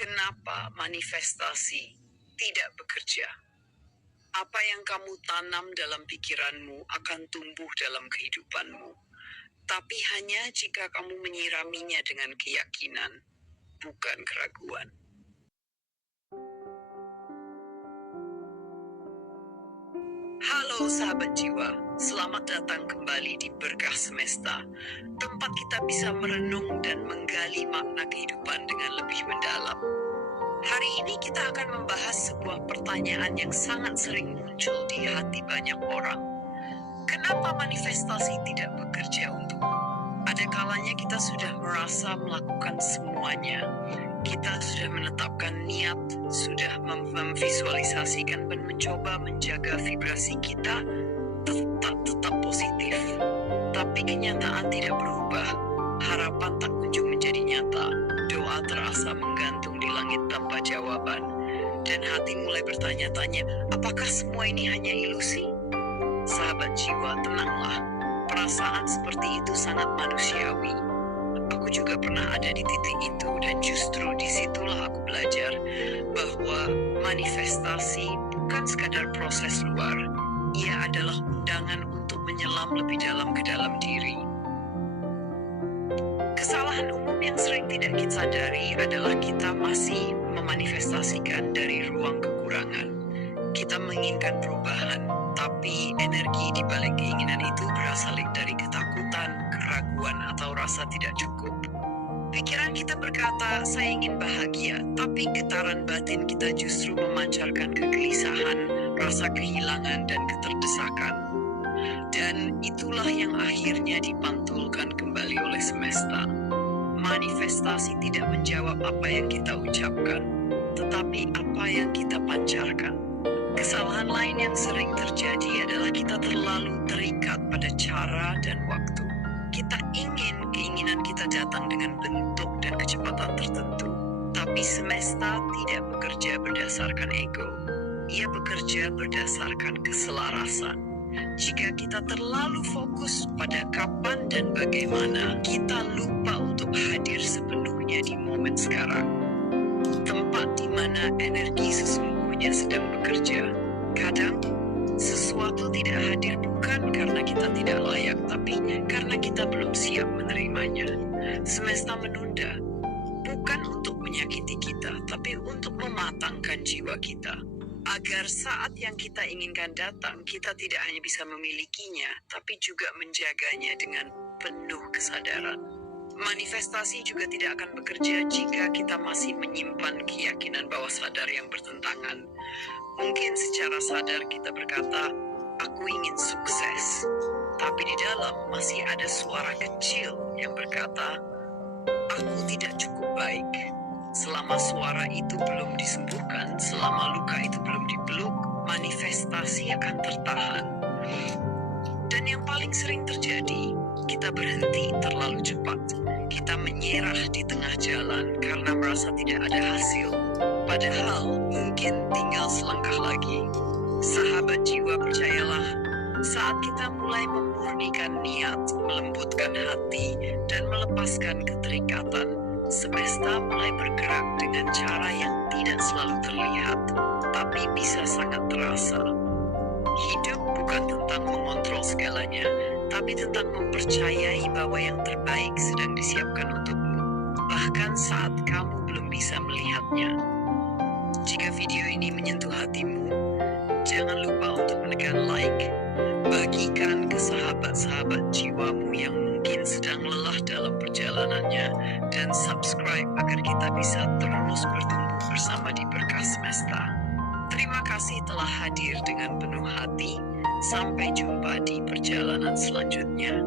Kenapa manifestasi tidak bekerja? Apa yang kamu tanam dalam pikiranmu akan tumbuh dalam kehidupanmu. Tapi hanya jika kamu menyiraminya dengan keyakinan, bukan keraguan. Halo sahabat jiwa, selamat datang kembali di Berkah Semesta, tempat kita bisa merenung dan menggali makna kehidupan dengan lebih mendalam. Hari ini kita akan membahas sebuah pertanyaan yang sangat sering muncul di hati banyak orang. Kenapa manifestasi tidak bekerja untukmu? Ada kalanya kita sudah merasa melakukan semuanya. Kita sudah menetapkan niat, sudah memvisualisasikan dan mencoba menjaga vibrasi kita tetap positif. Tapi kenyataan tidak berubah. Harapan tak kunjung menjadi nyata. Doa terasa menggantung di langit tanpa jawaban. Dan hati mulai bertanya-tanya, apakah semua ini hanya ilusi? Sahabat jiwa, tenanglah. Perasaan seperti itu sangat manusiawi. Aku juga pernah ada di titik itu, dan justru disitulah aku belajar bahwa manifestasi bukan sekadar proses luar. Ia adalah undangan untuk menyelam lebih dalam ke dalam diri. Kesalahan umum yang sering tidak kita sadari adalah kita masih memanifestasikan dari ruang kekurangan. Kita menginginkan perubahan, tapi energi di balik keinginan itu berasal dari ketakutan, keraguan, atau rasa tidak cukup. Pikiran kita berkata, saya ingin bahagia, tapi getaran batin kita justru memancarkan kegelisahan, rasa kehilangan, dan keterdesakan. Dan itulah yang akhirnya dipantulkan kembali oleh semesta. Manifestasi tidak menjawab apa yang kita ucapkan, tetapi apa yang kita pancarkan. Kesalahan lain yang sering terjadi adalah kita terlalu terikat pada cara dan waktu. Kita ingin keinginan kita datang dengan bentuk dan kecepatan tertentu. Tapi semesta tidak bekerja berdasarkan ego. Ia bekerja berdasarkan keselarasan. Jika kita terlalu fokus pada kapan dan bagaimana, kita lupa untuk hadir sepenuhnya di momen sekarang. Tempat di mana energi sesungguhnya sedang bekerja. Kadang, sesuatu tidak hadir bukan karena kita tidak layak, tapi karena kita belum siap menerimanya. Semesta menunda, bukan untuk menyakiti kita, tapi untuk mematangkan jiwa kita. Agar saat yang kita inginkan datang, kita tidak hanya bisa memilikinya, tapi juga menjaganya dengan penuh kesadaran. Manifestasi juga tidak akan bekerja jika kita masih menyimpan keyakinan bawah sadar yang bertentangan. Mungkin secara sadar kita berkata, aku ingin sukses. Tapi di dalam masih ada suara kecil yang berkata, aku tidak cukup baik. Selama suara itu belum disembuhkan, selama luka itu belum dipeluk, manifestasi akan tertahan. Dan yang paling sering terjadi, kita berhenti terlalu cepat. Kita menyerah di tengah jalan karena merasa tidak ada hasil. Padahal mungkin tinggal selangkah lagi. Sahabat jiwa, percayalah, saat kita mulai memurnikan niat, melembutkan hati, dan melepaskan keterikatan, semesta mulai bergerak dengan cara yang tidak selalu terlihat, tapi bisa sangat terasa. Hidup bukan tentang mengontrol segalanya, tapi tentang mempercayai bahwa yang terbaik sedang disiapkan untukmu, bahkan saat kamu belum bisa melihatnya. Jika video ini menyentuh hatimu, jangan lupa untuk menekan like, bagikan ke sahabat-sahabat jiwamu yang mungkin sedang lelah dalam perjalanannya, dan subscribe agar kita bisa terus bertumbuh bersama di Berkah Semesta. Terima kasih telah hadir dengan penuh hati. Sampai jumpa di perjalanan selanjutnya.